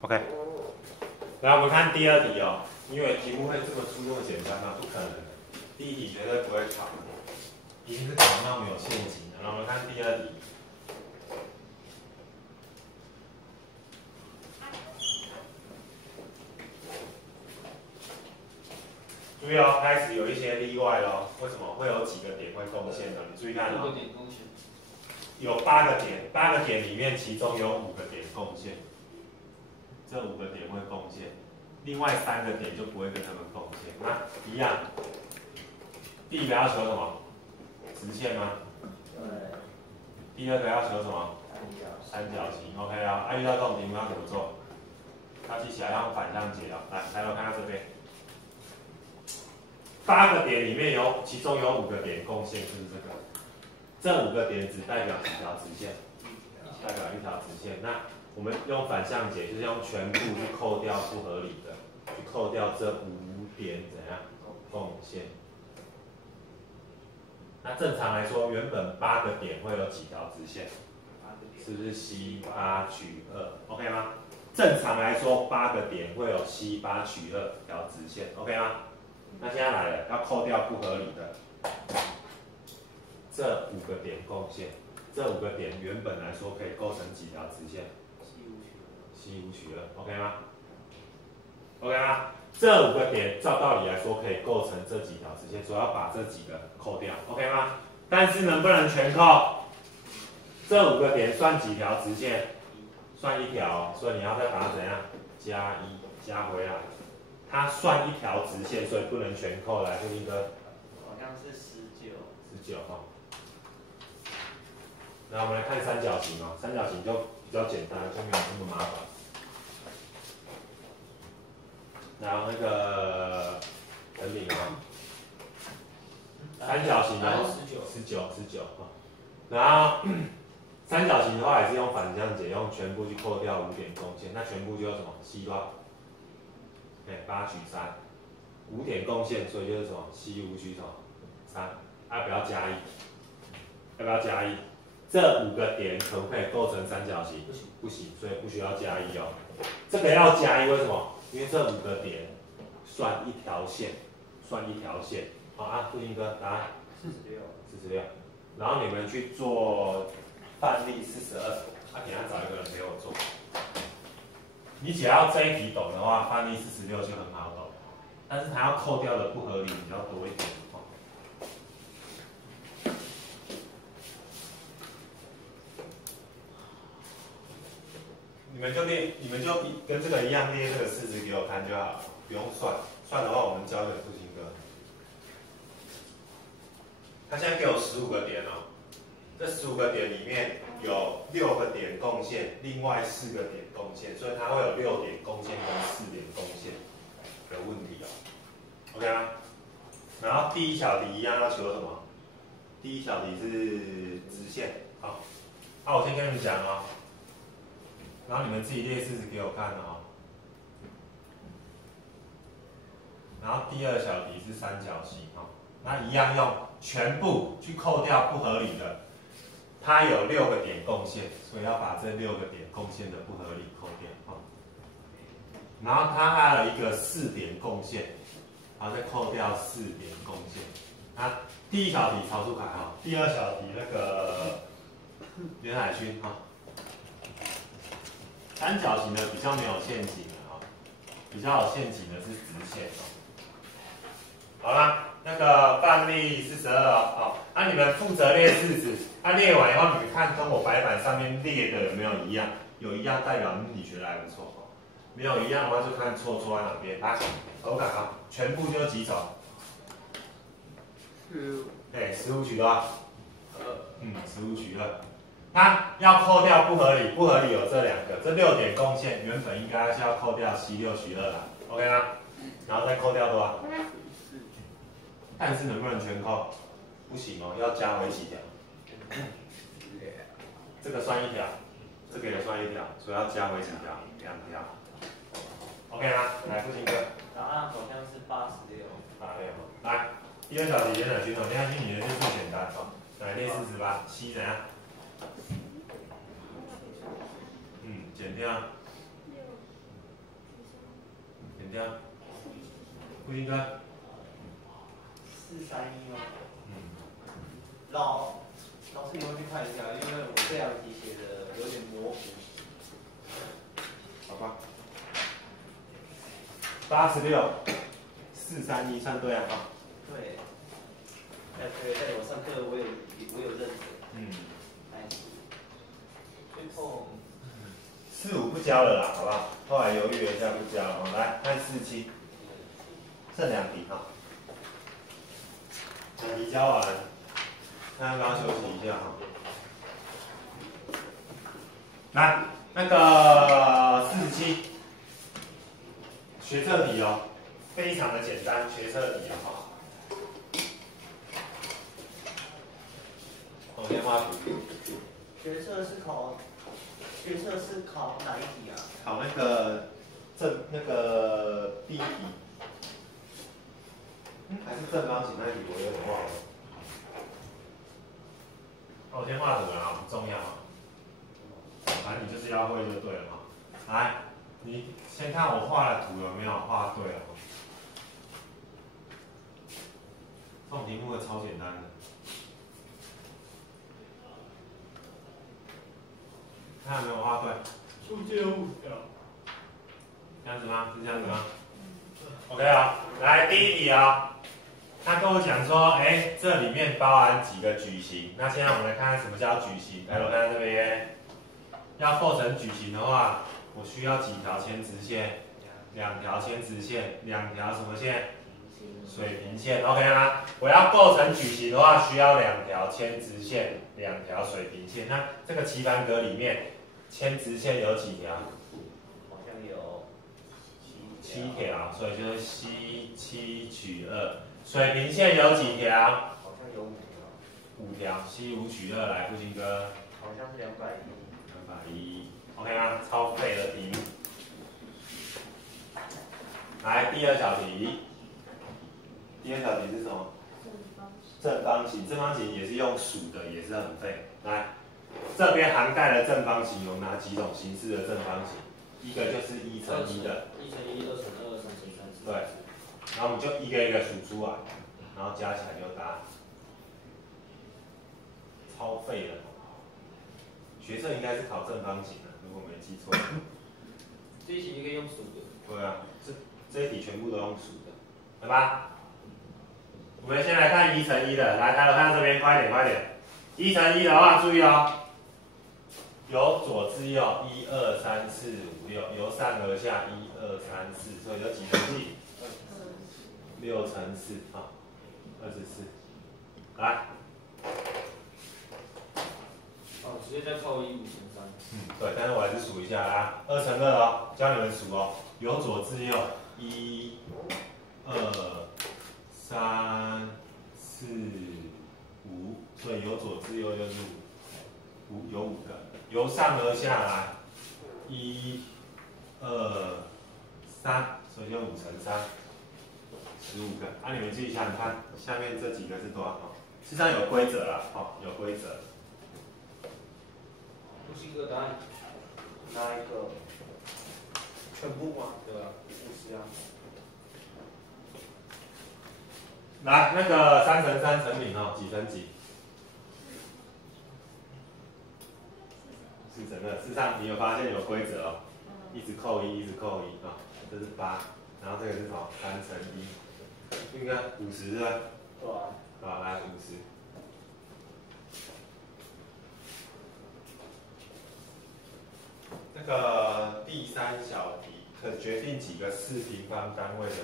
OK，来我们看第二题哦，因为题目会这么出这么简单吗？不可能的。第一题绝对不会考，一定是考那种有陷阱的。然后我们看第二题。注意哦，开始有一些例外咯。为什么会有几个点会贡献呢？你注意看哦。点贡献。有8个点，8个点里面其中有5个点贡献，这5个点会贡献，另外3个点就不会跟他们贡献。那一样，第一个要求什么？直线吗？对。第二个要求什么？三角形。OK 啊，遇到这种题目要怎么做？要记起来，要用反向解哦。来，抬头看到这边，8个点里面其中有5个点贡献，就是这个。这5个点只代表几条直线？代表一条直线。那我们用反向解，就是用全部去扣掉不合理的，去扣掉这5点怎样贡献？那正常来说，原本8个点会有几条直线？是不是 C8取2 ？OK 吗？正常来说，8个点会有 C8取2条直线 ，OK 吗？那现在来了，要扣掉不合理的。这5个点贡献，这5个点原本来说可以构成几条直线 ？C5取2 ，OK 吗 ？OK 吗？这5个点照道理来说可以构成这几条直线，所以要把这几个扣掉 ，OK 吗？但是能不能全扣？这5个点算几条直线？算1条，所以你要再把它怎样？加1，加回来。它算1条直线，所以不能全扣。来，布丁哥。好像是19哈。那我们来看三角形哦，三角形就比较简单，就没有这么麻烦。然后那个陈敏啊，三角形然后19哈，然后三角形的话也是用反向解，用全部去扣掉5点贡献，那全部就什么 C 多少？8取3，5点贡献，所以就是什么 C5取什么3，要不要加1？要不要加1？这5个点可不可以构成三角形？不行，所以不需要加1哦。这个要加1，为什么？因为这5个点算1条线，好啊，布丁哥答案46。然后你们去做范例42，等一下找一个人陪我做。你只要这一题懂的话，范例46就很好懂，但是它要扣掉的不合理比较多一点。你们就跟这个一样列这个式子给我看就好了，不用算。算的话，我们交给布丁哥。他现在给我15个点哦，这15个点里面有6个点贡献，另外4个点贡献，所以它会有6点贡献跟4点贡献的问题哦。OK 吗？然后第一小题一样要求什么？第一小题是直线，好，那我先跟你们讲哦。然后你们自己列式子给我看哦。然后第二小题是三角形哦，那一样用全部去扣掉不合理的，它有6个点贡献，所以要把这6个点贡献的不合理扣掉哦。然后它还有一个4点贡献，然后再扣掉4点贡献。那第一小题曹树凯哈，第二小题那个袁海勋哈。三角形的比较没有陷阱的哦，比较有陷阱的是直线哦。好啦，那个范例42哦，那你们负责列式子，列完以后你们看跟我白板上面列的有没有一样？有一样代表你学的还不错哦，没有一样的话就看错在哪边。来，手感啊，全部就几种？15取多少？15取2。它要扣掉不合理，不合理有这2个，这6点贡献原本应该是要扣掉 C6取2啦 ，OK 吗？然后再扣掉多少？但是能不能全扣？不行哦，要加回几条？这个算1条，这个也算1条，所以要加回几条？2条。OK 吗？来，布丁哥。答案好像是86。86。来，第二小题袁海勋哦，袁海勋你的就最简单哦，来列40吧，C 怎样？减掉减掉，不应该。431吗？老师，你会去看一下，因为我这两题写的有点模糊。好吧。86、431算对啊。对。对，在我上课我有认识。最后。45不教了啦，好不好？后来犹豫了一下不教了，来看47，剩2题哈。2题教完，大家刚刚休息一下哈。来，那个47，学测题哦，非常的简单，学测题哈。我先画图。学测是考哪一题啊？考那个第一题，还是正方形那题，我有点忘了。我先画图了啊，不重要啊。反正你就是要会就对了嘛。来，你先看我画的图有没有画对了？这种题目超简单的。看有没有画对？数界5条。这样子吗？是这样子吗？OK 啊，来第一题啊。他跟我讲说，这里面包含几个矩形？那现在我们来看看什么叫矩形。来，我看看这边，要构成矩形的话，我需要几条牵直线？2条牵直线，2条什么线？水平线。OK 吗？我要构成矩形的话，需要2条牵直线，2条水平线。那这个棋盘格里面，牵直线有几条？好像有7条，所以就是7取2。水平线有几条？好像有5条。5条，西5取2，来，复兴哥。好像是210。210 ，OK 吗？超废的题目。来，第2小题。第2小题是什么？正方形。正方形也是用数的，也是很废。来，这边涵盖了正方形有哪几种形式的正方形？一个就是1乘1的。1乘1，2乘2，3乘3。对。然后我们就一个一个数出来，然后加起来就答案。超废的。学测应该是考正方形的，如果没记错。这一题应该用数的。对啊，这一题全部都用数的，对吧？我们先来看1乘1的，来，抬头看到这边，快点快点。1乘1的话，注意哦，由左至右，1、2、3、4、5、6，由上而下，1、2、3、4，所以有几乘几？6乘4啊，24。来。直接再扣1，5乘3。对，但是我还是数一下啊，2乘2哦，教你们数哦，由左至右，1、2、3、4、5，所以由左至右就是5，有5个，由上而下来，1、2、3，所以就5乘3，15个。啊，你们自己想想看，下面这几个是多少？事实上有规则啦，有规则。复兴哥答案哪一个？全部吗？对啊，50啊。来，那个3乘3乘0哦，几乘几？4乘2。事实上，你有发现有规则哦，一直扣1，一直扣1啊，这是8，然后这个是什么？3乘1，应该50是吧？对啊。好，来50。那个第3小题，可决定几个4平方单位的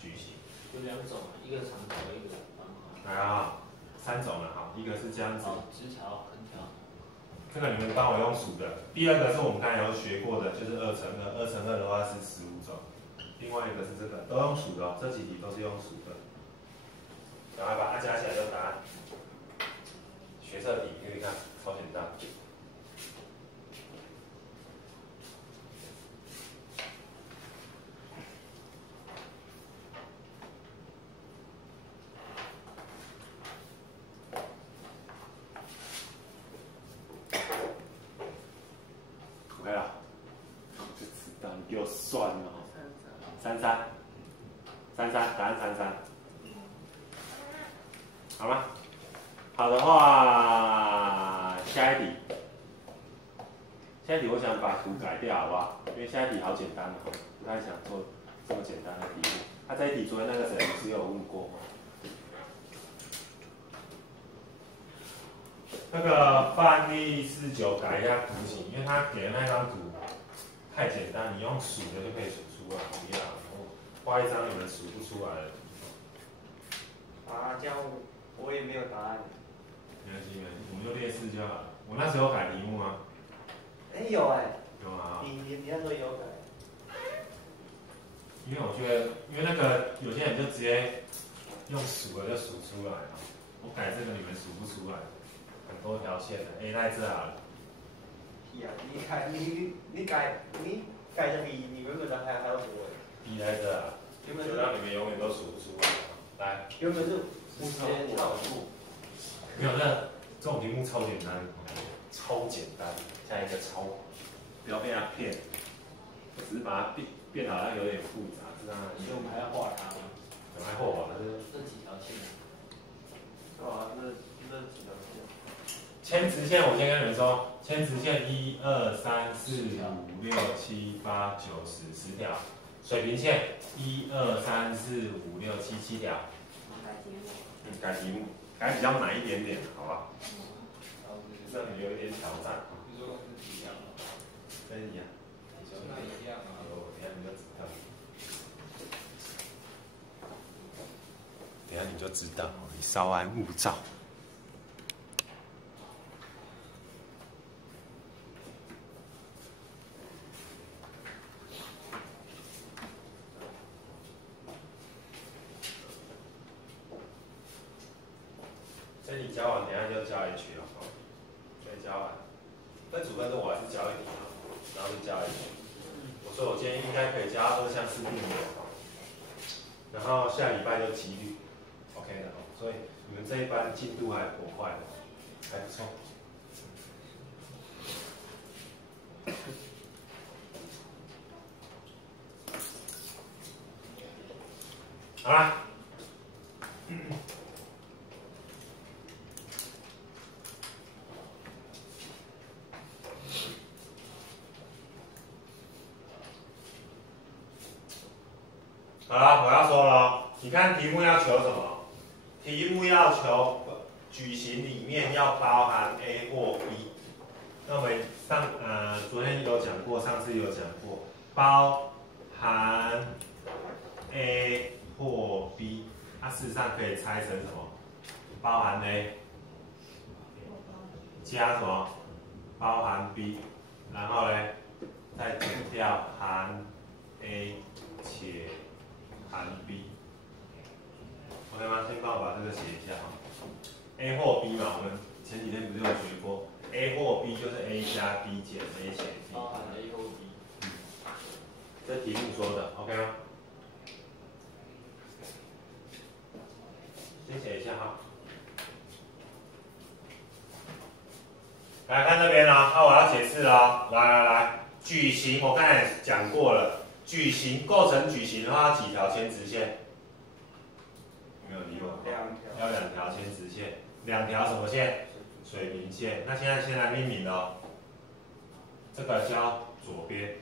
矩形？有2种，一个长条，一个方条。来啊，3种了哈，一个是这样子，直条、横条。这个你们帮我用数的。第二个是我们刚才有学过的，就是2乘2，2乘2的话是15种。另外一个是这个，都用数的哦，这几题都是用数的。然后把它加起来就答案。学测题，你看，超简单。OK 了，就知道你给我算哦。33，答案33，好吗？好的话，下一题。下一题我想把图改掉，好不好？因为下一题好简单哦，不太想做这么简单的题目。这一题昨天那个谁不是有问过？那个范例49改一下图形，因为他给的那张图太简单，你用数的就可以数出来，不要我画一张你们数不出来的。啊，这样我也没有答案。没关系，我们就列式就好了。我那时候改题目吗？有有啊。你那时候有改。因为我觉得，因为那个有些人就直接用数的就数出来了，我改这个你们数不出来，很多条线的 A 在这啊。你改的比你原本的还要多哎。B 在这啊，就让你们永远都数不出来。来，原本是50跳数。没有，那这种题目超简单，超简单，加一个超，不要被他骗。我只是把它变好像有点复杂，是吧？所以我们还要画它吗？还画完了，这几条线。啊，这几条线。牵直线，我先跟你们说，牵直线1、2、3、4、5、6、7、8、9、10，10条。水平线1、2、3、4、5、6、7，7条。改题目，改比较难一点点，好吧？让你有一点挑战。你说是几样？跟一样。那一样啊。等下你就知道，你稍安勿躁。所以你教完，等下就教 H 了，所以教完，分组分数我还是教一题，然后就教 H。我说我今天应该可以教2项式定理，然后下礼拜就几率 ，OK 的，所以你们这一班进度还颇快的，还不错。好啦。好了，我要说了，你看题目要求什么？题目要求矩形里面要包含 A 或 B。那我们昨天有讲过，上次有讲过，包含 A 或 B， 它事实上可以拆成什么？包含 A 加什么？包含 B， 然后呢，再减掉含 A 且含 B，OK 吗？先帮我把这个写一下哈。A 或 B 嘛，我们前几天不是有学过 ，A 或 B 就是 A 加 B 减 A 减 B， 包含 A 或 B。这题目说的 ，OK 吗？先写一下哈。来看这边哦，我要解释哦，来，矩形我刚才讲过了。矩形构成矩形的话，几条牵直线？没有理我。要2条牵直线，2条什么线？水平线。那现在先来命名哦。这个叫左边，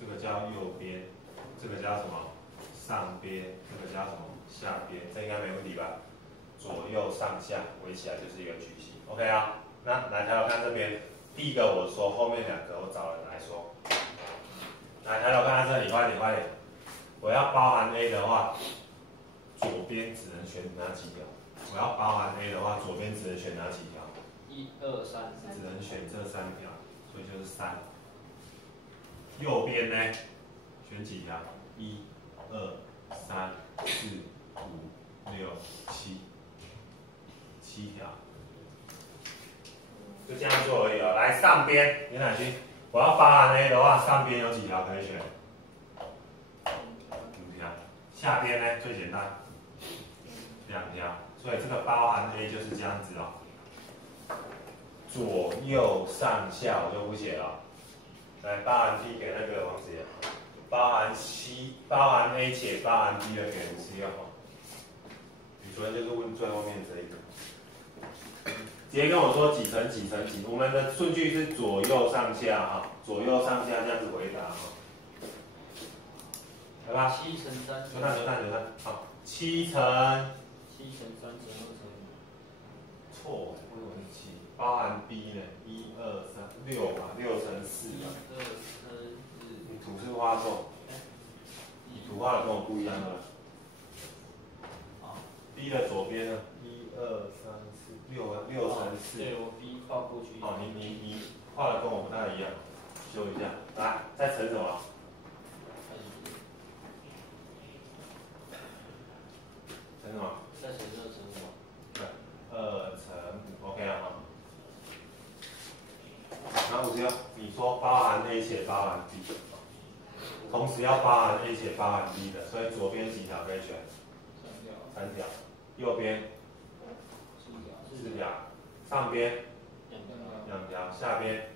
这个叫右边，这个叫什么？上边，这个叫什么？下边。这应该没问题吧？左右上下围起来就是一个矩形。OK 啊？那来抬头看这边，第一个我说，后面2个我找人来说。来，抬头看看这里，快点。我要包含 A 的话，左边只能选哪几条？我要包含 A 的话，左边只能选哪几条？1、2、3，只能选这3条，所以就是3。右边呢，选几条？1、2、3、4、5、6、7条。就这样做而已哦。来，上边严乃勋，我要包含 A 的话，上边有几条可以选？5条。下边呢，最简单，2条。所以这个包含 A 就是这样子哦。左右上下我就不写了。来，包含 T 给那个王子，包含7包含 A 且包含 B 的给50用哦。你昨天就是问最后面这一个，直接跟我说几乘几乘几，我们的顺序是左右上下啊，左右上下这样子回答啊。来吧7乘3，留看，好，7乘3乘2乘5。错，我以为是7，包含 B 呢，1、2、3、6吧，6乘4吧。1、2、3、4。你图是画错，你图画的跟我不一样了。B 的左边呢？1、2、3、4、6乘4。对，我 B 画过去。哦，你画的跟我不太一样，修一下。来，再乘什么？乘什么？再乘2乘5。对，2乘5 ，OK 啊。然后50，你说包含 A 且包含 B， 同时要包含 A 且包含 B 的，所以左边几条可以选？3条。右边4条，上边2条，下边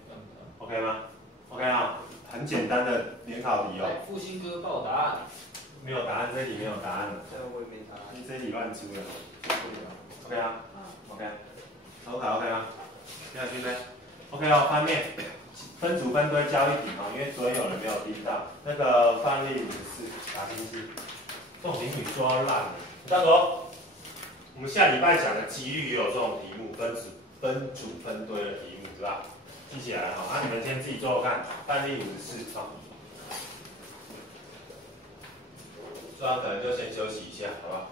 OK 吗 ？OK 啊，很简单的联考题哦。复兴哥报答案。没有答案，这题没有答案。这我也没答案。这题乱出的。OK 啊 ，OK， 手考 OK 吗？下去呗。OK 哦，翻面分组分堆交一题啊，因为昨天有人没有听到那个范例54打进去，这种题你抓烂了。大哥。我们下礼拜讲的几率也有这种题目，分组分堆的题目是吧？记起来哈，那你们先自己做做看，范例54啊。做完可能就先休息一下，好不好？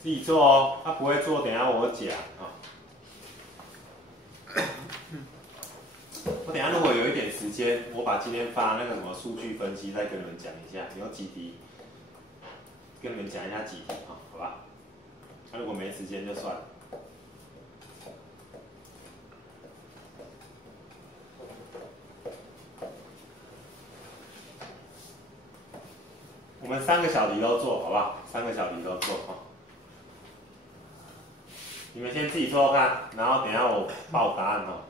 自己做哦，他不会做，等一下我讲啊。我等一下如果有一点时间，我把今天发那个什么数据分析再跟你们讲一下，有几题，跟你们讲一下几题啊，好吧？那如果没时间就算了。我们3个小题都做，好不好？3个小题都做哈。你们先自己做做看，然后等一下我报答案哦。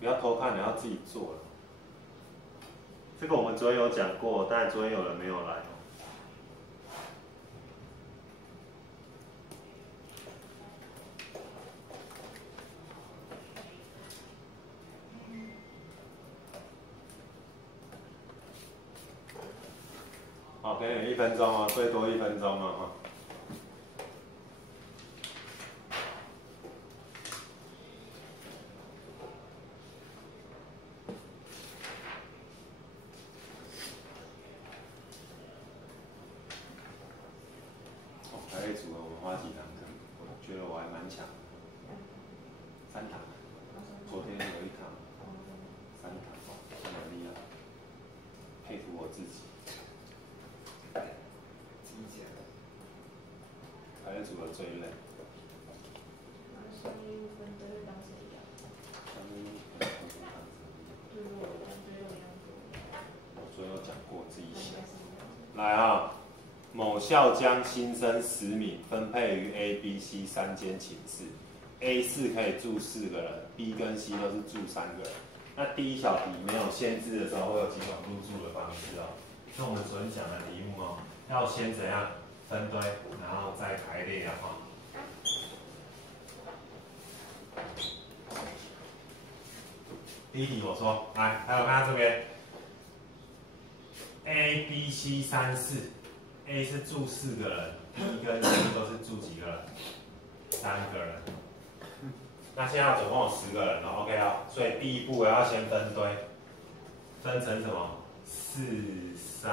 不要偷看，你要自己做了。这个我们昨天有讲过，但昨天有人没有来。好，给你1分钟哦，最多1分钟哦哈。排列组合我们花几堂课？我觉得我还蛮强的，3堂。昨天有1堂，3堂，很厉害，佩服我自己。排列组合最累。我昨天有讲过，自己写。来啊！某校将新生10名分配于 A、B、C 3间寝室 ，A 室可以住4个人 ，B 跟 C 都是住3个人。那第一小题没有限制的时候，会有几种入住的方式哦。是我们昨天讲的题目哦，要先怎样分堆，然后再排列啊哈。第一题我说，来，还有看到这边 ，A、B、C 3、4。A 是住4个人 ，B 跟 C 都是住几个人？3个人。那现在总共有10个人了 ，OK 啊。所以第一步我要先分堆，分成什么？4、3、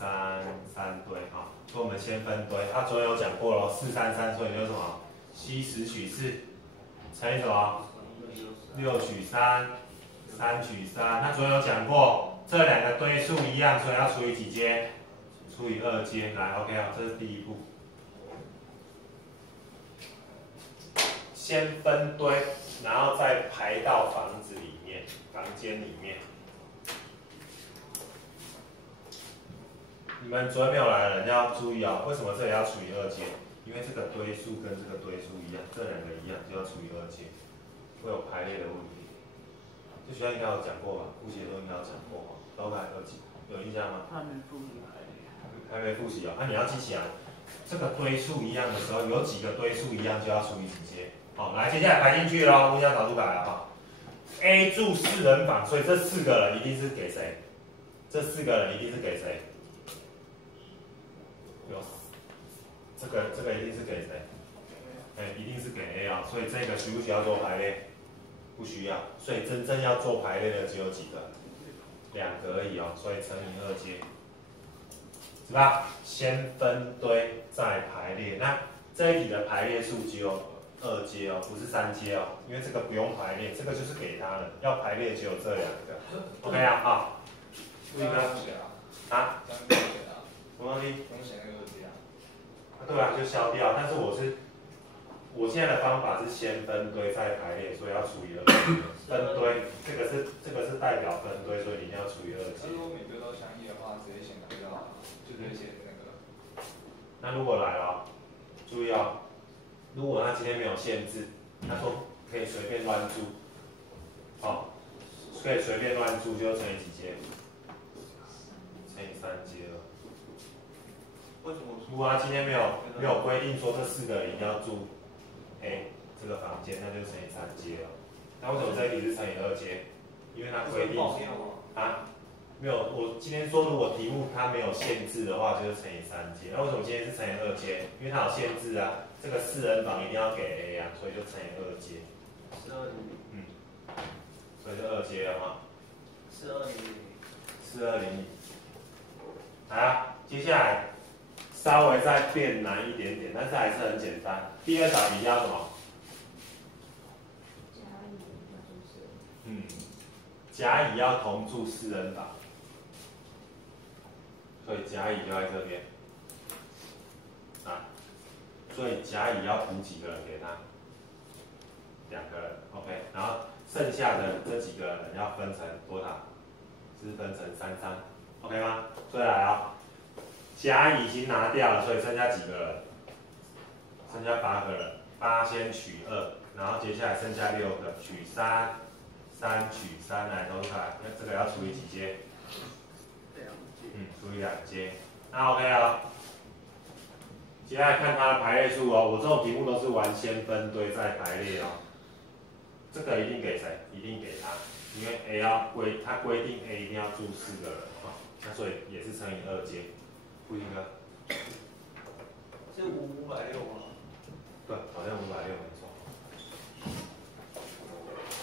3、3堆啊。所以我们先分堆。他昨天有讲过了，4、3、3，所以就是什么？C 10取4乘以什么？6取3，3取3。那昨天有讲过，这2个堆数一样，所以要除以几阶？除以2阶，来 ，OK 啊，这是第一步。先分堆，然后再排到房子里面、房间里面。你们昨天没有来的人要注意啊、为什么这里要除以2阶？因为这个堆数跟这个堆数一样，这两个一样就要除以2阶，会有排列的问题。这学校应该有讲过吧？复习的时候应该有讲过吧？都来2阶，有印象吗？他没复习排列。还没复习啊？那、你要记起来，这个堆数一样的时候，有几个堆数一样就要除以几阶。好，来，接下来排进去喽，互相找出来了哈。A 住4人房，所以这4个人一定是给谁？这4个人一定是给谁？有，这个一定是给谁？一定是给 A 啊，所以这个需不需要做排列？不需要，所以真正要做排列的只有几个？2个而已哦，所以乘以2阶，是吧？先分堆再排列，那这一题的排列数只有2阶哦，不是3阶哦，因为这个不用排列，这个就是给他的，要排列只有这2个。OK 啊，好。注意呢？啊？什么东西？不用写那个2阶啊。对啊，就消掉。但是我现在的方法是先分堆再排列，所以要除以2阶。分堆，这个是代表分堆，所以一定要除以2阶。如果每堆都相异的话，直接写哪个就好了，就直接写那个。那如果来了，注意哦，如果他今天没有限制，他说可以随便乱注，好、可以随便乱注，就乘以几阶？乘以3阶了。为什么？如果他今天没有规定说这4个人一定要住 A 这个房间，那就乘以3阶了。那为什么这一题是乘以2阶？因为它规定啊，没有。我今天说如果题目它没有限制的话，就是乘以3阶。那为什么今天是乘以2阶？因为它有限制啊，这个4人房一定要给 A 啊，所以就乘以2阶。12厘米。所以就2阶了嘛。42厘米。42厘米。来啊，接下来稍微再变难一点点，但是还是很简单。第2小题要什么？甲乙要同住4人房，所以甲乙就在这边啊，所以甲乙要补几个人给他？2个人 ，OK， 然后剩下的这几个人要分成多少？是分成3 ，OK 吗？所以来啊、甲乙已经拿掉了，所以剩下几个人？剩下8个人，8先取2，然后接下来剩下6个，取3取3来都出来，那这个要除以几阶？除以2阶。那 OK 啊。接下来看它的排列数哦，我这种题目都是玩先分堆再排列哦。这个一定给谁？一定给他，因为 A 它规定 A 一定要住4个人啊、那所以也是乘以2阶。不应该。是560吗？对，好像560没错。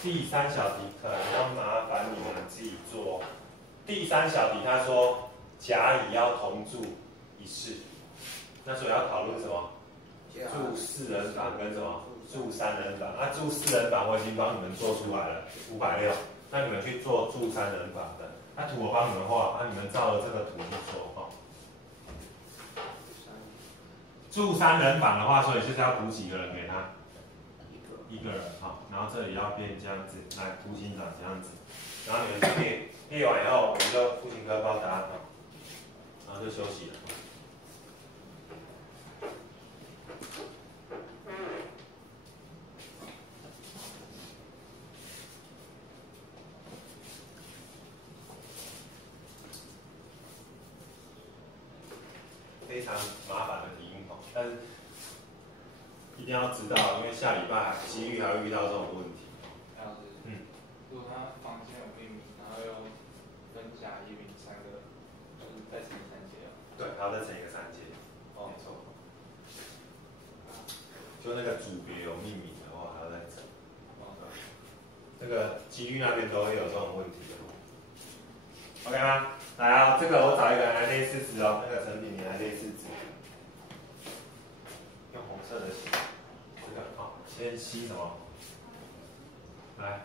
第3小题可能要麻烦你们自己做。第3小题他说甲乙要同住1室，那所以要讨论什么？住4人房跟什么？住3人房。啊，住4人房我已经帮你们做出来了，560。那你们去做住3人房的，那图我帮你们画，那你们照着这个图去做哈。住3人房的话，所以就是要补几个人给他？一个人哈，然后这里要变这样子，来图形长这样子，然后你们列完以后，我们就复习科报答案，然后就休息了。非常麻烦的题目，但是一定要知道，因为下礼拜几率还会遇到这种问题。如果他房间有命名，然后又分甲、乙、丙3个，就是再乘以3阶啊。对，还要再乘一个3阶。没错。就那个组别有命名的话，还要再乘。这个几率那边都会有这种问题的。OK 吗？来啊，这个我找一个人来列式子哦，那个陈品你来列式子。用红色的写，这个好，先吸什么？来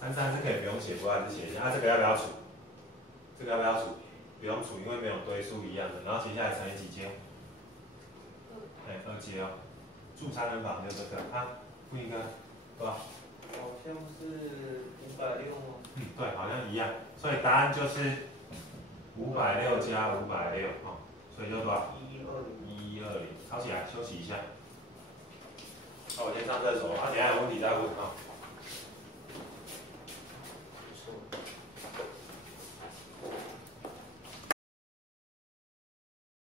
，33是可以不用写出来，还是写一下？这个要不要除？这个要不要除？不用除，因为没有堆数一样的。然后接下来乘以几阶？2阶哦。住3人房就这个啊，不应该，对吧？好像是560吗？对，好像一样。所以答案就是560加560哦，所以就多少？120。抄起来，休息一下。好，我先上厕所，等下有问题再问哈。